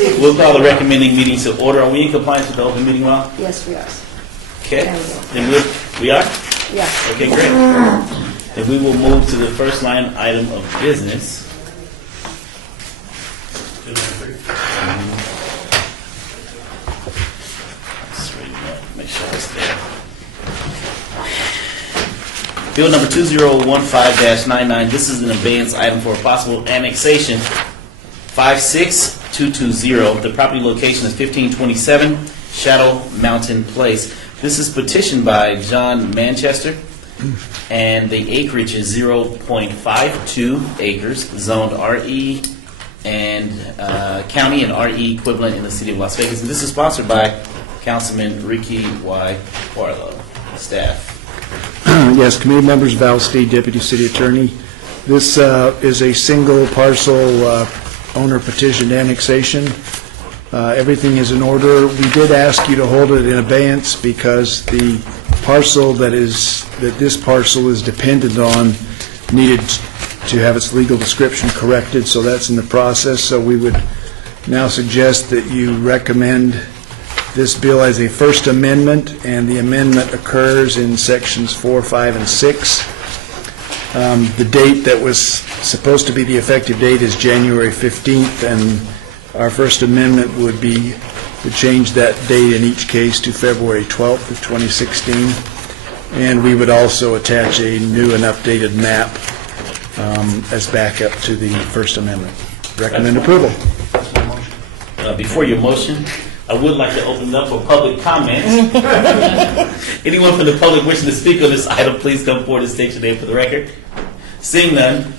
We'll call the recommending meeting to order. Are we in compliance with the open meeting law? Yes, we are. Okay. There we go. Then we are? Yeah. Okay, great. Then we will move to the first line item of business. Straighten up, make sure it's there. Bill number 2015-99. This is an abeyance item for a possible annexation. 56220. The property location is 1527 Shadow Mountain Place. This is petitioned by John Manchester, and the acreage is 0.52 acres, zoned RE and county and RE equivalent in the city of Las Vegas. And this is sponsored by Councilman Ricky Y. Barlow. Staff. Yes, committee members, Val Steed, Deputy City Attorney. This is a single parcel owner petitioned annexation. Everything is in order. We did ask you to hold it in abeyance because the parcel that this parcel is dependent on needed to have its legal description corrected, so that's in the process. So we would now suggest that you recommend this bill as a first amendment, and the amendment occurs in sections 4, 5, and 6. The date that was supposed to be the effective date is January 15th, and our first amendment would be to change that date in each case to February 12th of 2016. And we would also attach a new and updated map as backup to the First Amendment. Recommend approval. Before your motion, I would like to open it up for public comment. Anyone from the public wishing to speak on this item, please come forward and state your name for the record. Seeing none,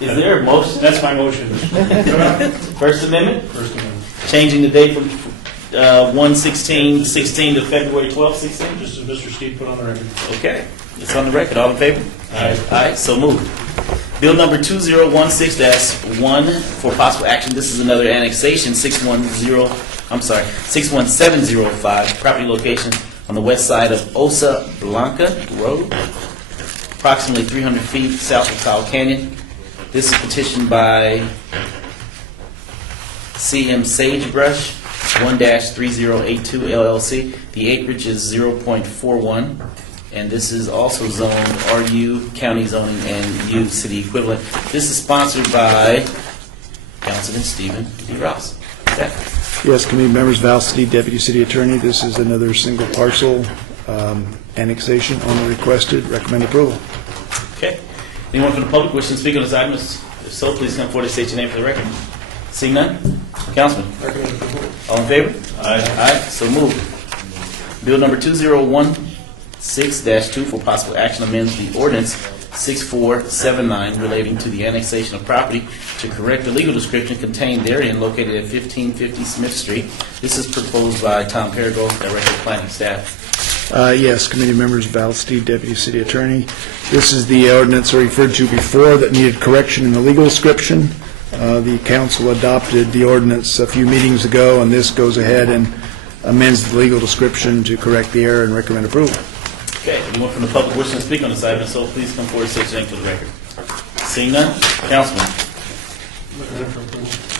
is there a motion? That's my motion. First Amendment? First Amendment. Changing the date from 1/16/16 to February 12/16? Just as Mr. Steve put on the record. Okay, it's on the record. All in favor? Aye. Aye, so moved. Bill number 2016-1 for possible action. This is another annexation, 61705, property location on the west side of Osa Blanca Road, approximately 300 feet south of Kyle Canyon. This is petitioned by CM Sagebrush, 1-3082 LLC. The acreage is 0.41, and this is also zoned RU, county zoning, and U, city equivalent. This is sponsored by Councilman Stephen D. Ross. Yes, committee members, Val Steed, Deputy City Attorney. This is another single parcel annexation. Owner requested. Recommend approval. Okay. Anyone from the public wishing to speak on this item? If so, please come forward and state your name for the record. Seeing none? Councilman? All in favor? Aye. Aye, so moved. Bill number 2016-2 for possible action amends the ordinance 6479 relating to the annexation of property to correct the legal description contained therein located at 1550 Smith Street. This is proposed by Tom Perigo, Director of Planning Staff. Yes, committee members, Val Steed, Deputy City Attorney. This is the ordinance I referred to before that needed correction in the legal description. The council adopted the ordinance a few meetings ago, and this goes ahead and amends the legal description to correct the error and recommend approval. Okay, anyone from the public wishing to speak on this item, so please come forward and state your name for the record. Seeing none? Councilman?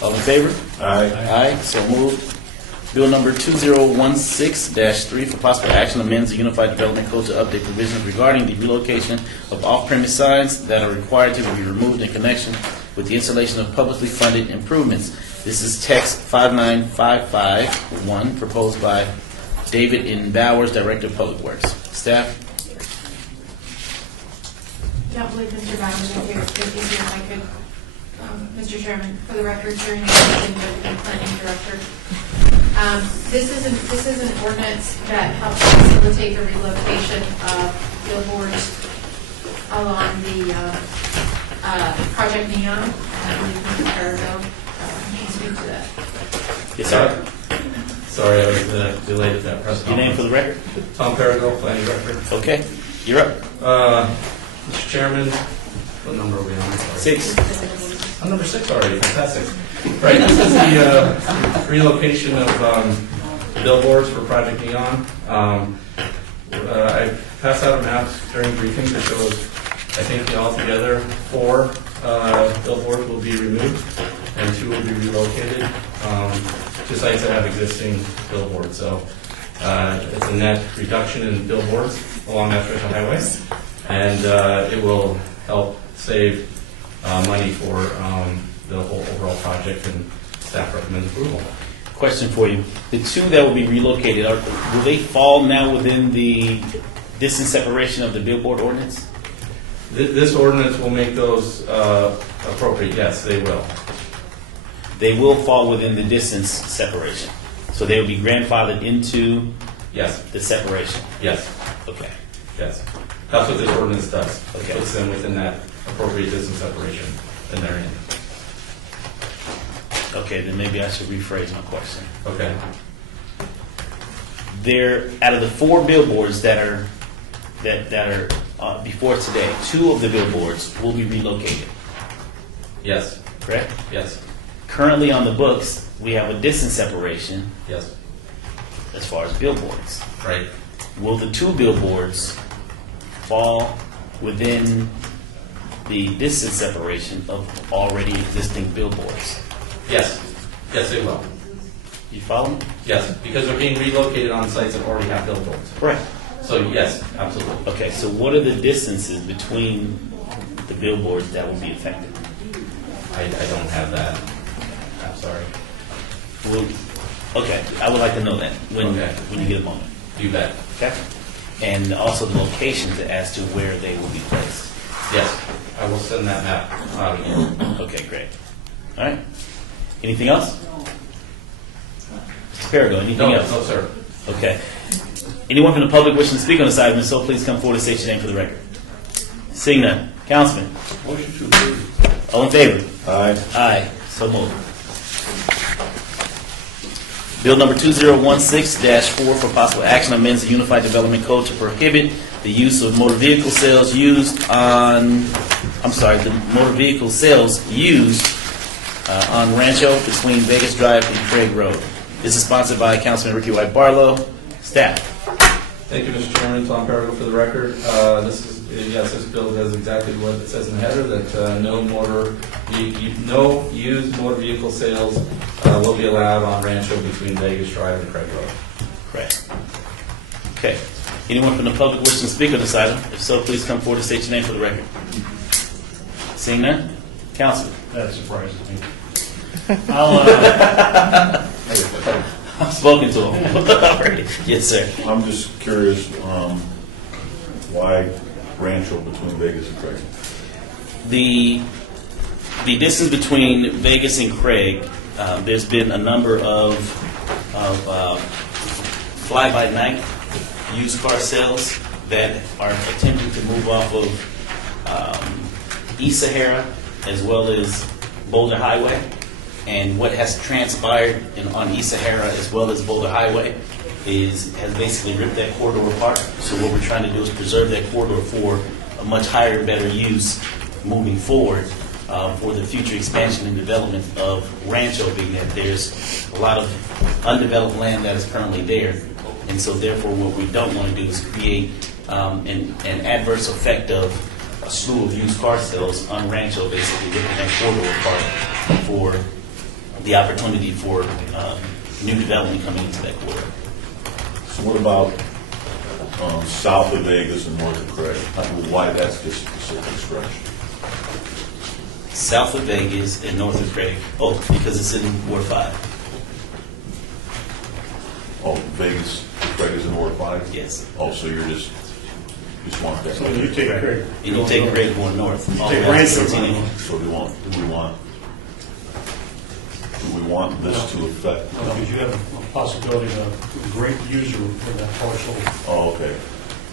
All in favor? Aye. Aye, so moved. Bill number 2016-3 for possible action amends the Unified Development Code to update provisions regarding the relocation of off-premise signs that are required to be removed in connection with the installation of publicly funded improvements. This is text 59551, proposed by David N. Bowers, Director of Public Works. Staff? Don't believe Mr. Bowers is here. If I could, Mr. Chairman, for the record, during the Deputy Planning Director. This is an ordinance that helps facilitate the relocation of billboards along the Project Neon. I believe Mr. Perigo can speak to that. Yes, sir. Sorry, I was delayed at that press Your name for the record? Tom Perigo, Planning Director. Okay, you're up. Mr. Chairman, what number are we on? Sorry. 6. I'm number 6 already. Fantastic. Right, this is the relocation of billboards for Project Neon. I passed out a map during briefing that shows, I think, altogether 4 billboards will be removed. and 2 will be relocated to sites that have existing billboards. So it's a net reduction in billboards along that stretch of highway, and it will help save money for the whole overall project, and staff recommends approval. Question for you. The 2 that will be relocated, will they fall now within the distance separation of the billboard ordinance? This ordinance will make those appropriate, yes, they will. They will fall within the distance separation. So they will be grandfathered into Yes, the separation. yes, Okay. yes. That's what this ordinance does. Okay. It puts them within that appropriate distance separation, and they're in. Okay, then maybe I should rephrase my question. Okay. There, out of the 4 billboards that are before today, 2 of the billboards will be relocated, Yes, correct? yes, Currently on the books, we have a distance separation yes, as far as billboards. right. Will the 2 billboards fall within the distance separation of already existing billboards? Yes, yes, they will. You follow me? Yes, because they're being relocated on sites that already have billboards. Correct. So yes, absolutely. Okay, so what are the distances between the billboards that will be affected? I don't have that. I'm sorry. Well, okay, I would like to know that Okay. when you get a moment. You bet. Okay? And also the locations as to where they will be placed. Yes, I will send that map out again. Okay, great. All right. Anything else? Mr. Perigo, anything No, else? no, sir. Okay. Anyone from the public wishing to speak on this item, so please come forward and state your name for the record. Seeing none. Councilman? Motion to approve. All in favor? Aye. Aye. So moved. Bill number 2016-4 for possible action amends the Unified Development Code to prohibit the use of motor vehicle sales used on Rancho between Vegas Drive and Craig Road. This is sponsored by Councilman Ricky White Barlow. Staff. Thank you, Mr. Chairman. Tom Perigo for the record. This bill does exactly what it says in the header, that no used motor vehicle sales will be allowed on Rancho between Vegas Drive and Craig Road. Correct. Okay. Anyone from the public wishing to speak on this item? If so, please come forward and state your name for the record. Seeing none? Councilman. That surprises me. I've spoken to him already. Yes, sir. I'm just curious, why Rancho between Vegas and Craig? The distance between Vegas and Craig, there's been a number of fly-by-night used car sales that are attempting to move off of East Sahara as well as Boulder Highway. And what has transpired on East Sahara as well as Boulder Highway has basically ripped that corridor apart. So what we're trying to do is preserve that corridor for a much higher and better use moving forward for the future expansion and development of Rancho, being that there's a lot of undeveloped land that is currently there. And so therefore what we don't want to do is create an adverse effect of a slew of used car sales on Rancho, basically ripping that corridor apart for the opportunity for new development coming into that corridor. So what about south of Vegas and north of Craig? Why that's just a specific stretch? South of Vegas and north of Craig. Oh, because it's in Ward 5. Oh, Vegas, Craig is in Ward 5? Yes. Oh, so you just want that. So you take Craig. And you take Craig going north. all the take way out to Rancho. Centennial. So do we want this to affect? Because you have a possibility of a great user for that parcel Oh, okay.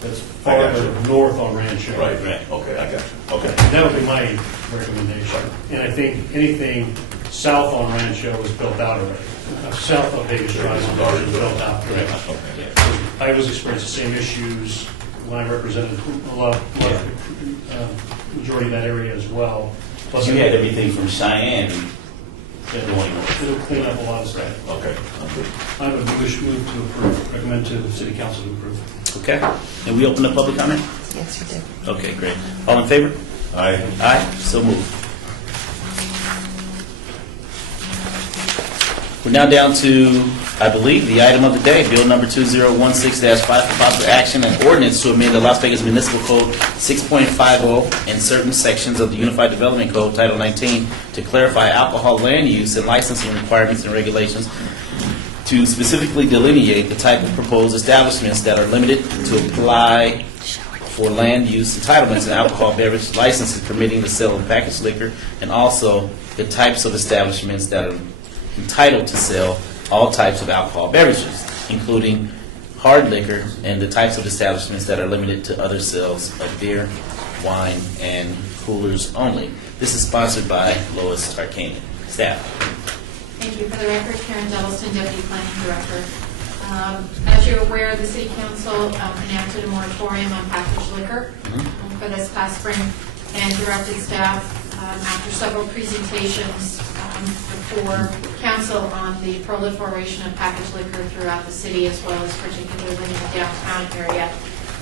that's I got farther you. north on Rancho. Right, Right. okay, I got you. Okay. That would be my recommendation. And I think anything south on Rancho is built out already. South of Vegas Drive is built out. Okay. I was experiencing the same issues when I represented a lot majority of that area as well. Plus you had everything from Cheyenne going north. It'll clean up a lot of stuff. Okay, I'm good. I would move to approve, recommend to the city council to approve. Okay. And we open the public comment? Yes, you did. Okay, great. All in favor? Aye. Aye. So moved. We're now down to, I believe, the item of the day, Bill number 2016-5 for popular action and ordinance to amend the Las Vegas Municipal Code 6.50 and certain sections of the Unified Development Code Title 19 to clarify alcohol land use and licensing requirements and regulations, to specifically delineate the type of proposed establishments that are limited to apply for land use entitlements and alcohol beverage licenses permitting the sale of packaged liquor, and also the types of establishments that are entitled to sell all types of alcohol beverages, including hard liquor, and the types of establishments that are limited to other sales of beer, wine, and coolers only. This is sponsored by Lois Tarkanian. Staff. Thank you. For the record, Karen Delliston, Deputy Planning Director. As you're aware, the City Council enacted a moratorium on packaged liquor for this past spring and directed staff, after several presentations before Council on the proliferation of packaged liquor throughout the city, as well as particularly in the downtown area,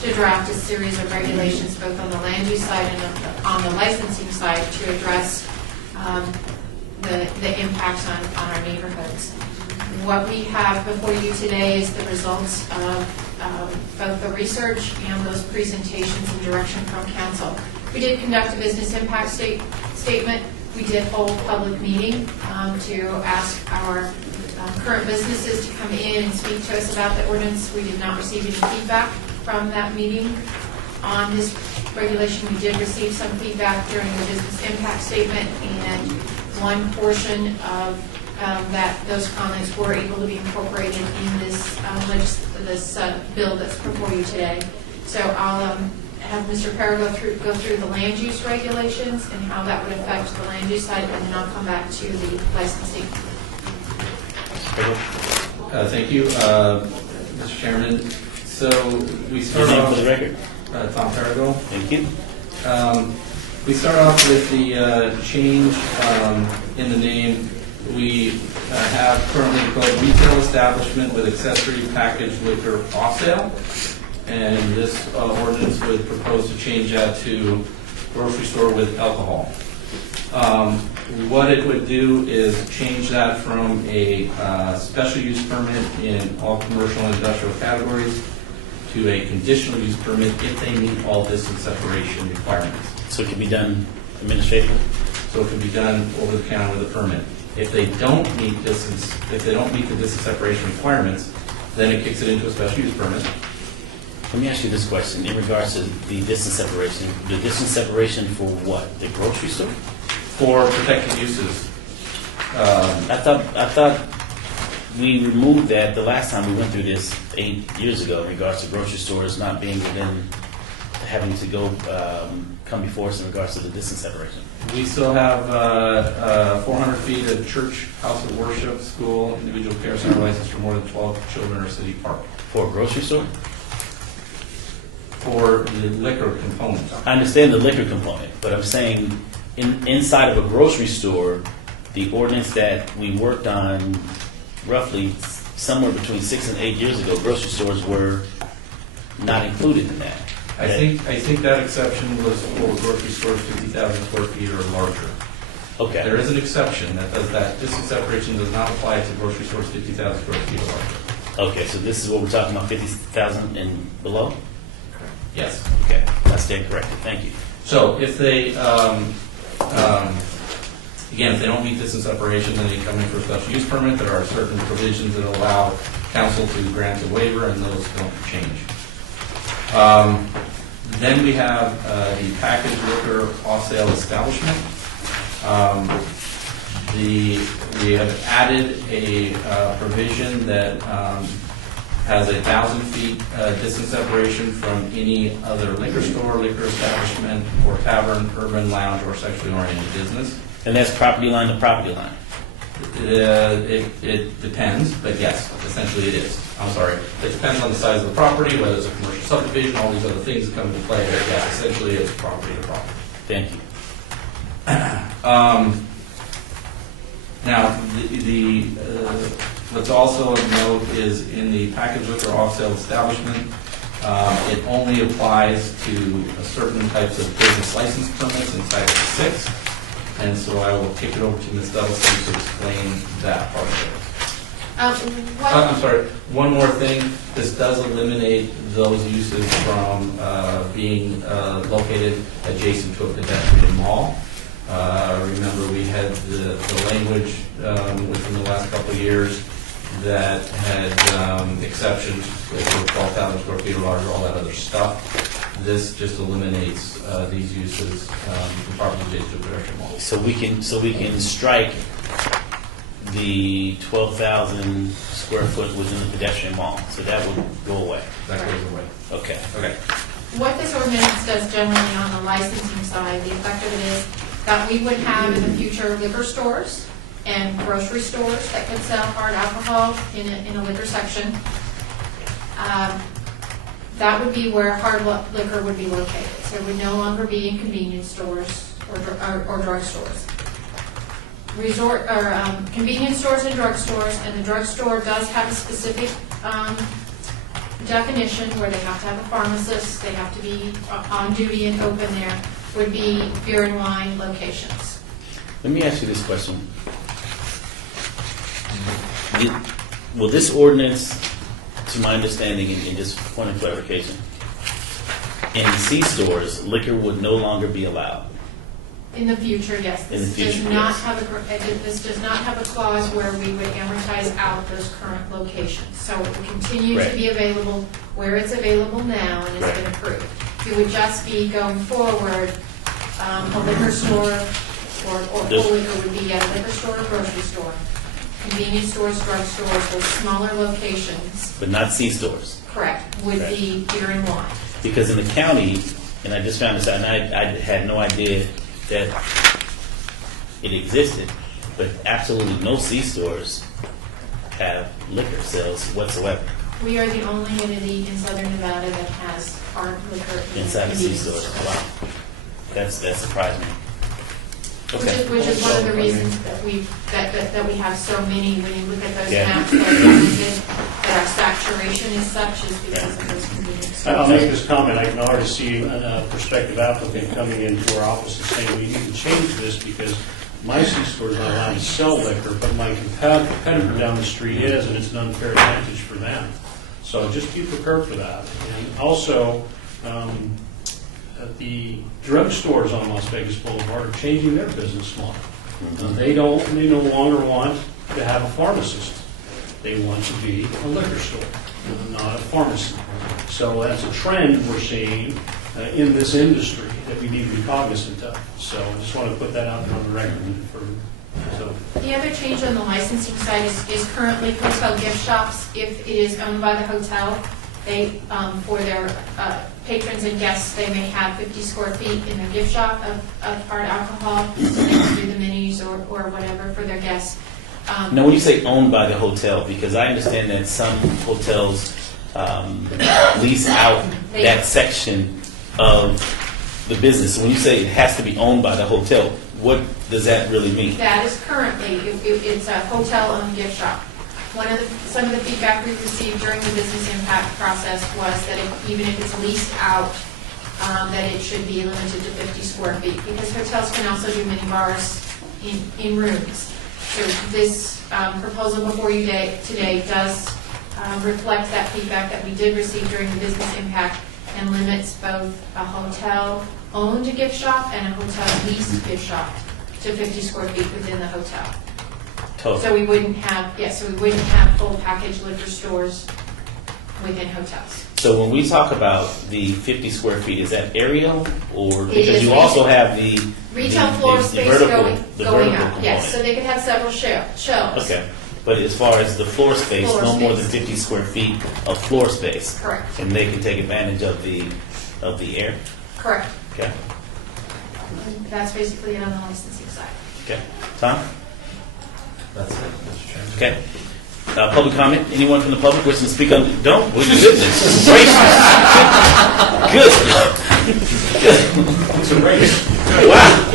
to draft a series of regulations both on the land use side and on the licensing side to address the impacts on our neighborhoods. What we have before you today is the results of both the research and those presentations and direction from council. We did conduct a business impact statement. We did hold a public meeting to ask our current businesses to come in and speak to us about the ordinance. We did not receive any feedback from that meeting on this regulation. We did receive some feedback during the business impact statement, and one portion of those comments were able to be incorporated in this bill that's before you today. So I'll have Mr. Parra go through the land use regulations and how that would affect the land use side, and then I'll come back to the licensing. Thank you, Mr. Chairman. So we start Your name off. for the record. Tom Parago. Thank you. We start off with the change in the name. We have currently called retail establishment with accessory packaged liquor off sale, and this ordinance would propose to change that to grocery store with alcohol. What it would do is change that from a special use permit in all commercial and industrial categories to a conditional use permit if they meet all distance separation requirements. So it can be done administratively? So it can be done over the counter with a permit. If they don't meet the distance separation requirements, then it kicks it into a special use permit. Let me ask you this question in regards to the distance separation. The distance separation for what? The grocery store? For protected uses. I thought we removed that the last time we went through this 8 years ago in regards to grocery stores not being within, having to go come before us in regards to the distance separation. We still have 400 feet of church, house of worship, school, individual care center license for more than 12 children or city park. For a grocery store? For the liquor component. I understand the liquor component, but I'm saying inside of a grocery store, the ordinance that we worked on roughly somewhere between 6 and 8 years ago, grocery stores were not included in that. I think that exception was for grocery stores 50,000 square feet or larger. Okay. There is an exception that does that. Distance separation does not apply to grocery stores 50,000 square feet or larger. Okay, so this is what we're talking about, 50,000 and below? Yes. Okay, I stand corrected. Thank you. So if they, again, if they don't meet distance separation, then they come in for a special use permit. There are certain provisions that allow council to grant a waiver, and those don't change. Then we have the packaged liquor off-sale establishment. We have added a provision that has 1,000 feet distance separation from any other liquor store, liquor establishment, or tavern, urban lounge, or sexually oriented business. And that's property line to property line? It depends, but yes, essentially it is. I'm sorry. It depends on the size of the property, whether it's a commercial subdivision, all these other things that come into play. But yes, essentially it's property to property. Thank you. Now, what's also of note is in the packaged liquor off-sale establishment, it only applies to certain types of business license permits in Title 6. And so I will kick it over to Ms. Dudley to explain that part of it. I'm sorry, one more thing, this does eliminate those uses from being located adjacent to a pedestrian mall. Remember, we had the language within the last couple of years that had exceptions for 12,000 square feet or larger, all that other stuff. This just eliminates these uses from property adjacent to a pedestrian mall. So we can strike the 12,000 square foot within the pedestrian mall, so that would go away. That goes away. Okay. What this ordinance does generally on the licensing side, the effect of it is that we would have in the future liquor stores and grocery stores that could sell hard alcohol in a liquor section. That would be where hard liquor would be located. So it would no longer be in convenience stores or drug stores. Convenience stores and drugstores, and the drugstore does have a specific definition where they have to have a pharmacist, they have to be on duty and open there, would be beer and wine locations. Let me ask you this question. Will this ordinance, to my understanding, and just point of clarification, in C-stores, liquor would no longer be allowed? In the future, yes. In the future, This does not yes. this does not have a clause where we would amortize out those current locations. So it will continue to Right. be available where it's available now and it's been approved. It would just be going forward, a liquor store or Just- full liquor would be a liquor store or grocery store. Convenience stores, drug stores, those smaller locations, But not C-stores? correct, would be beer and wine. Because in the county, and I just found this out, and I had no idea that it existed, but absolutely no C-stores have liquor sales whatsoever We are the only entity in Southern Nevada that has hard liquor in inside the convenience C-stores. stores. Wow. That surprised me. Okay. Which is one of the reasons that we have so many, when you look at those Yeah. maps, that are limited, that our saturation is such, is because of those convenience I'll stores. make this comment. I can already see a prospective applicant coming into our office and saying, we need to change this because my C-store is not allowed to sell liquor, but my competitor down the street is, and it's an unfair advantage for them. So just be prepared for that. And also, the drugstores on Las Vegas Boulevard are changing their business model. They no longer want to have a pharmacist. They want to be a liquor store, not a pharmacy. So that's a trend we're seeing in this industry that we need to be cognizant of. So I just want to put that out there on the record. The other change on the licensing side is currently hotel gift shops. If it is owned by the hotel, they, for their patrons and guests, they may have 50 square feet in their gift shop of hard alcohol, so they can do the minis or whatever for their guests. Now, when you say owned by the hotel, because I understand that some hotels lease out that section of the business. So when you say it has to be owned by the hotel, what does that really mean? That is currently, it's a hotel-owned gift shop. Some of the feedback we received during the business impact process was that even if it's leased out, that it should be limited to 50 square feet, because hotels can also do mini bars in rooms. So this proposal before you today does reflect that feedback that we did receive during the business impact and limits both a hotel-owned gift shop and a hotel-leased gift shop to 50 square feet within the hotel. Total. So we wouldn't have full package liquor stores within hotels. So when we talk about the 50 square feet, is that aerial or It because is you retail. also have the Retail the- floor the space vertical- going the vertical out, yes, so component. they could have several shelves. Okay, but as far as the floor space, Floor no more than space. 50 square feet of floor space, Correct, and they can take advantage of the air. correct. Okay, That's basically it on the licensing side. okay. Tom. That's it, Mr. Chairman. Okay. Public comment? Anyone from the public wishing to speak on? Don't. Well, goodness gracious. Good. Wow.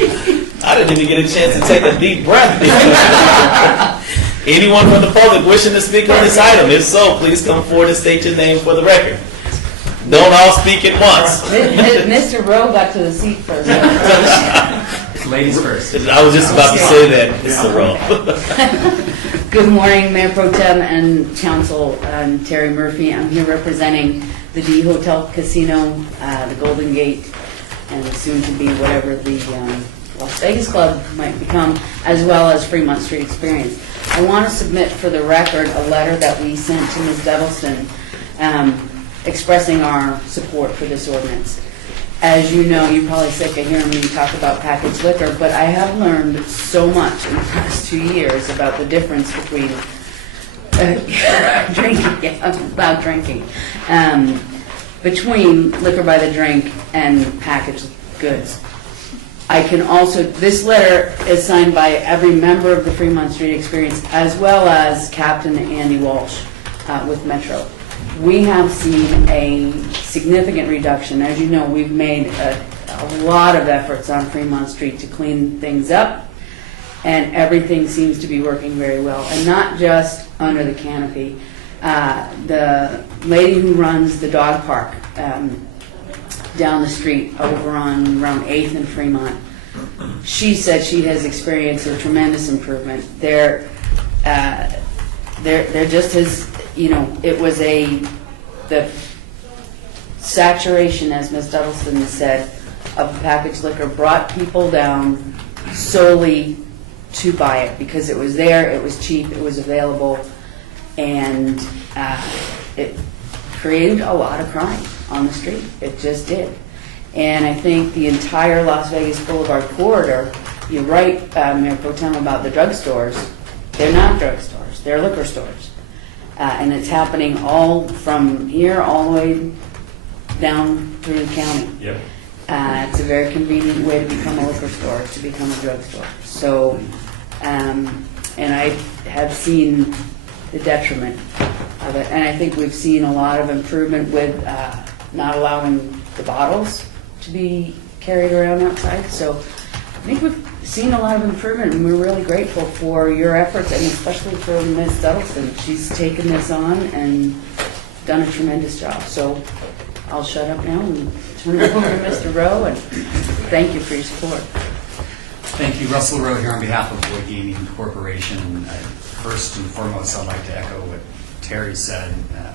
I didn't even get a chance to take a deep breath. Anyone from the public wishing to speak on this item? If so, please come forward and state your name for the record. Don't all speak at once. Mr. Rowe got to the seat first. Ladies first. I was just about to say that, Mr. Rowe. Good morning, Mayor Pro Tem and Council. I'm Terry Murphy. I'm here representing the D Hotel Casino, the Golden Gate, and soon to be whatever the Las Vegas Club might become, as well as Fremont Street Experience. I want to submit for the record a letter that we sent to Ms. Develston expressing our support for this ordinance. As you know, you're probably sick of hearing me talk about packaged liquor, but I have learned so much in the past 2 years about the difference between drinking, between liquor by the drink and packaged goods. I can also, this letter is signed by every member of the Fremont Street Experience, as well as Captain Andy Walsh with Metro. We have seen a significant reduction. As you know, we've made a lot of efforts on Fremont Street to clean things up, and everything seems to be working very well, and not just under the canopy. The lady who runs the dog park down the street over on around 8th and Fremont, she said she has experienced a tremendous improvement. There just has, it was the saturation, as Ms. Duddleston said, of packaged liquor brought people down solely to buy it because it was there, it was cheap, it was available, and it created a lot of crime on the street. It just did. And I think the entire Las Vegas Boulevard corridor, you're right, Mayor Pro Tem, about the drugstores. They're not drugstores, they're liquor stores. And it's happening all from here all the way down through the county. Yep. It's a very convenient way to become a liquor store, to become a drugstore. So, and I have seen the detriment of it. And I think we've seen a lot of improvement with not allowing the bottles to be carried around outside. So I think we've seen a lot of improvement, and we're really grateful for your efforts, and especially for Ms. Duddleston. She's taken this on and done a tremendous job. So I'll shut up now and turn it over to Mr. Rowe, and thank you for your support. Thank you. Russell Rowe here on behalf of Boyd Gaming Corporation. First and foremost, I'd like to echo what Terry said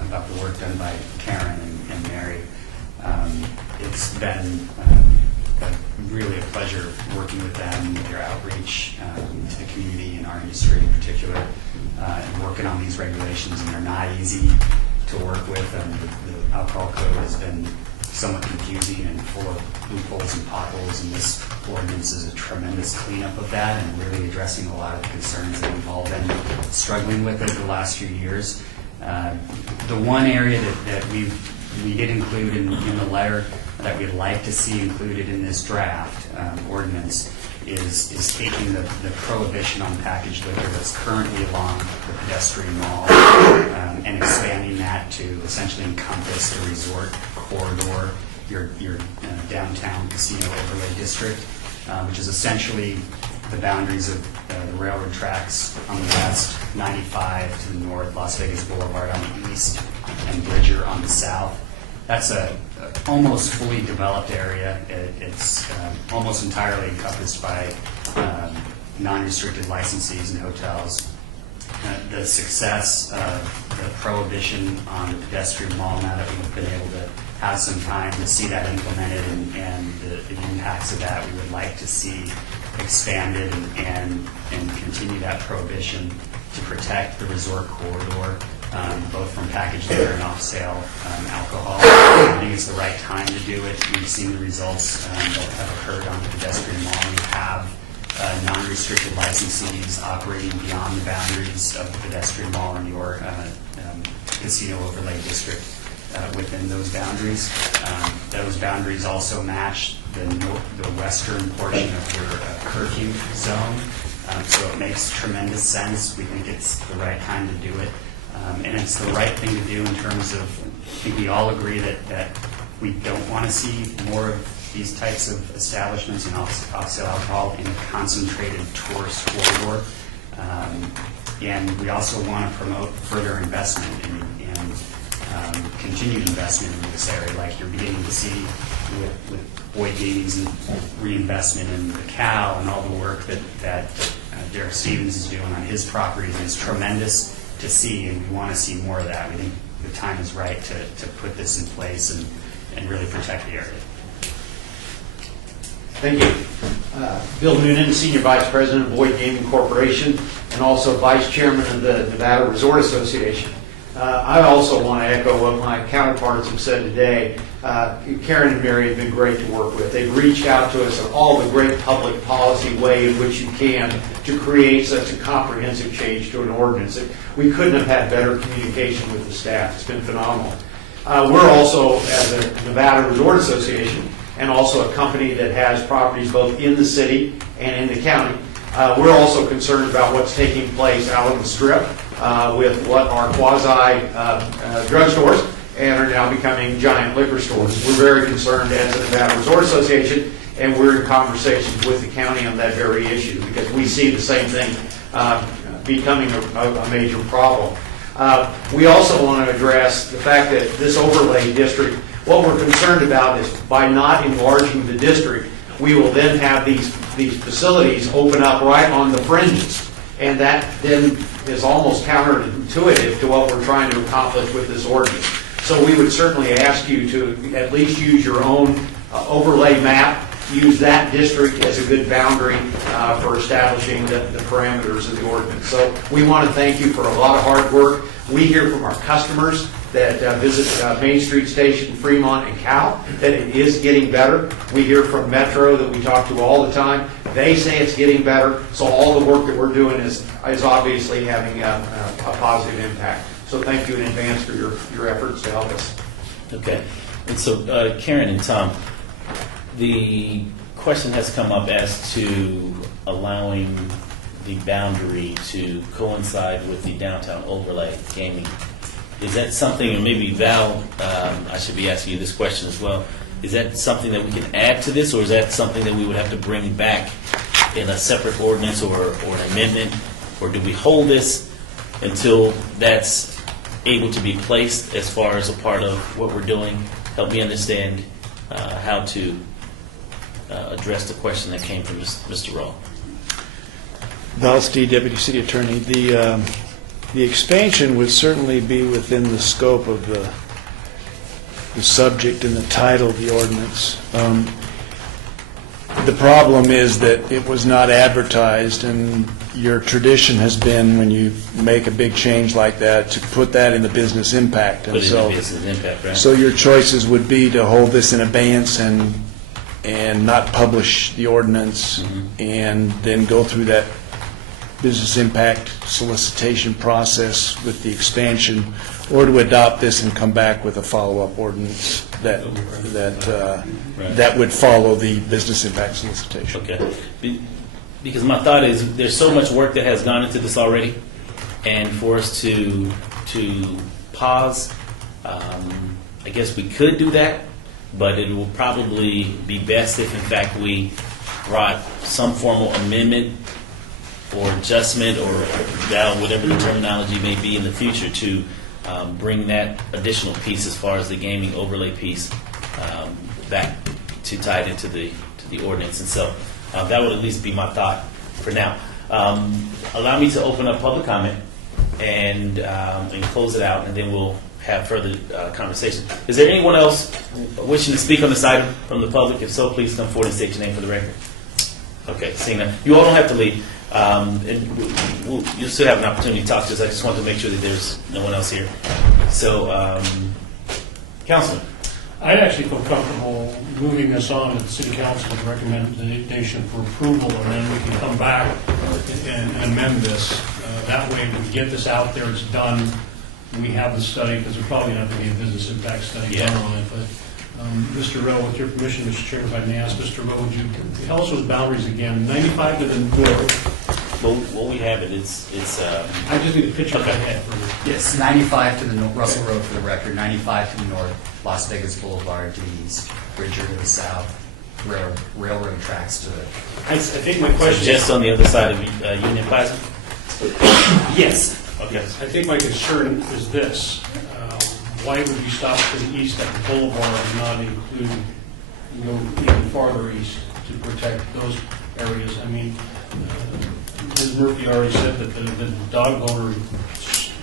about the work done by Karen and Mary. It's been really a pleasure working with them, their outreach to the community and our industry in particular, and working on these regulations. And they're not easy to work with. The alcohol code has been somewhat confusing and full of loopholes and potholes, and this ordinance is a tremendous cleanup of that and really addressing a lot of the concerns that we've all been struggling with over the last few years. The one area that we did include in the letter that we'd like to see included in this draft ordinance is taking the prohibition on packaged liquor that's currently along the pedestrian mall and expanding that to essentially encompass the resort corridor, your downtown casino overlay district, which is essentially the boundaries of the railroad tracks on the west, 95 to the north, Las Vegas Boulevard on the east, and Bridger on the south. That's a almost fully developed area. It's almost entirely encompassed by non-restricted licensees and hotels. The success of the prohibition on the pedestrian mall, now that we've been able to have some time to see that implemented and the impacts of that, we would like to see expanded and continue that prohibition to protect the resort corridor, both from packaged liquor and off-sale alcohol. I think it's the right time to do it. We've seen the results that have occurred on the pedestrian mall. We have non-restricted licensees operating beyond the boundaries of the pedestrian mall and your casino overlay district within those boundaries. Those boundaries also match the western portion of your curfew zone. So it makes tremendous sense. We think it's the right time to do it. And it's the right thing to do in terms of, I think we all agree that we don't want to see more of these types of establishments and off-sale alcohol in a concentrated tourist corridor. And we also want to promote further investment in continued investment in this area, like you're beginning to see with Boyd Gaming's reinvestment in the Cal and all the work that Derek Stevens is doing on his properties is tremendous to see, and we want to see more of that. We think the time is right to put this in place and really protect the area. Thank you. Bill Noonan, Senior Vice President of Boyd Gaming Corporation, and also Vice Chairman of the Nevada Resort Association. I also want to echo what my counterparts have said today. Karen and Mary have been great to work with. They've reached out to us in all the great public policy way in which you can to create such a comprehensive change to an ordinance. We couldn't have had better communication with the staff. It's been phenomenal. We're also, as a Nevada Resort Association, and also a company that has properties both in the city and in the county, we're also concerned about what's taking place out on the Strip with what are quasi drugstores and are now becoming giant liquor stores. We're very concerned as a Nevada Resort Association, and we're in conversations with the county on that very issue because we see the same thing becoming a major problem. We also want to address the fact that this overlay district, what we're concerned about is by not enlarging the district, we will then have these facilities open up right on the fringes. And that then is almost counterintuitive to what we're trying to accomplish with this ordinance. So we would certainly ask you to at least use your own overlay map, use that district as a good boundary for establishing the parameters of the ordinance. So we want to thank you for a lot of hard work. We hear from our customers that visit Main Street Station, Fremont, and Cal that it is getting better. We hear from Metro that we talk to all the time. They say it's getting better. So all the work that we're doing is obviously having a positive impact. So thank you in advance for your efforts to help us. Okay. And so, Karen and Tom, the question has come up as to allowing the boundary to coincide with the downtown overlay gaming. Is that something, and maybe Val, I should be asking you this question as well, is that something that we can add to this, or is that something that we would have to bring back in a separate ordinance or an amendment, or do we hold this until that's able to be placed as far as a part of what we're doing? Help me understand how to address the question that came from Mr. Rowe. Val Steed, Deputy City Attorney. The expansion would certainly be within the scope of the subject and the title of the ordinance. The problem is that it was not advertised, and your tradition has been, when you make a big change like that, to put that in the business impact. Put it in the business impact, right? So your choices would be to hold this in abeyance and not publish the ordinance, and then go through that business impact solicitation process with the expansion, or to adopt this and come back with a follow-up ordinance that would follow the business impact solicitation. Okay. Because my thought is there's so much work that has gone into this already, and for us to pause, I guess we could do that, but it will probably be best if, in fact, we brought some formal amendment or adjustment or whatever the terminology may be in the future to bring that additional piece as far as the gaming overlay piece back to tie it into the ordinance. And so that would at least be my thought for now. Allow me to open up public comment and close it out, and then we'll have further conversation. Is there anyone else wishing to speak on this item from the public? If so, please come forward and state your name for the record. Okay, seeing that. You all don't have to leave. And you'll still have an opportunity to talk to us. I just wanted to make sure that there's no one else here. So, Councilman. I'd actually feel comfortable moving this on to the city council's recommendation for approval, and then we can come back and amend this. That way, we get this out there, it's done, and we have the study, because there's probably not going to be a business impact study done on it. But Mr. Rowe, with your permission, Mr. Chairman, if I may ask, Mr. Rowe, would you tell us those boundaries again? 95 to the north. Well, we have it. It's I just need a picture of my head. Yes, 95 to the north, Russell Road for the record, 95 to the north, Las Vegas Boulevard to the east, Bridger to the south, railroad tracks to the... I think my question just on the other side of Union Plaza? Yes. Okay. I think my concern is this. why would you stop to the east at the boulevard and not include, go even farther east to protect those areas? I mean, Ms. Murphy already said that the dog owner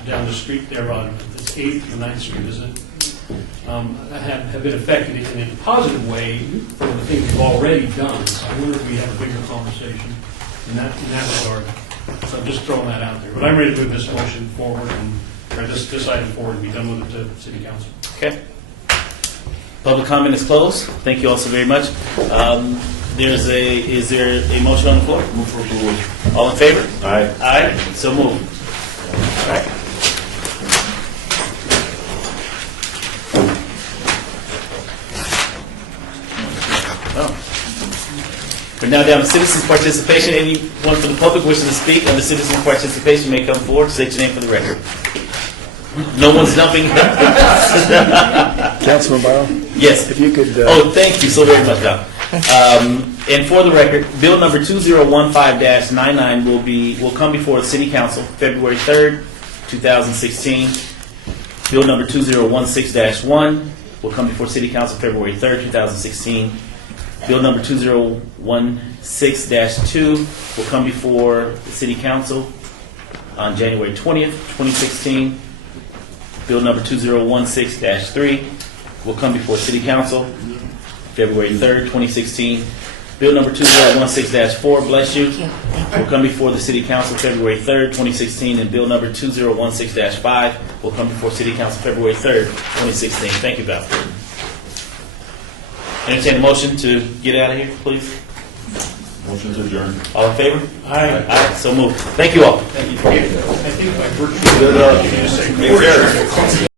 down the street there on, it's 8th and 9th Street, isn't it? Have been affected in a positive way from the things we've already done. So I wonder if we have a bigger conversation in that regard. So I'm just throwing that out there. But I'm ready to move this motion forward or this item forward and be done with it to City Council. Okay. Public comment is closed. Thank you all so very much. Is there a motion on the floor? Move for approval. All in favor? Aye. Aye. So moved. All right. We're now down to citizens' participation. Anyone from the public wishing to speak under citizens' participation may come forward. State your name for the record. No one's jumping. Councilman Barrow, Yes. if you could, Oh, thank you so very much, Doc. And for the record, Bill number 2015-99 will come before the City Council February 3rd, 2016. Bill number 2016-1 will come before City Council February 3rd, 2016. Bill number 2016-2 will come before the City Council on January 20th, 2016. Bill number 2016-3 will come before City Council February 3rd, 2016. Bill number 2016-4, bless you, will come before the City Council February 3rd, 2016. And Bill number 2016-5 will come before City Council February 3rd, 2016. Thank you, Val. Entertain a motion to get out of here, please. Motion to adjourn. All in favor? Aye. So moved. Thank you all. I think by virtue Good, of that, you need to say. Make care.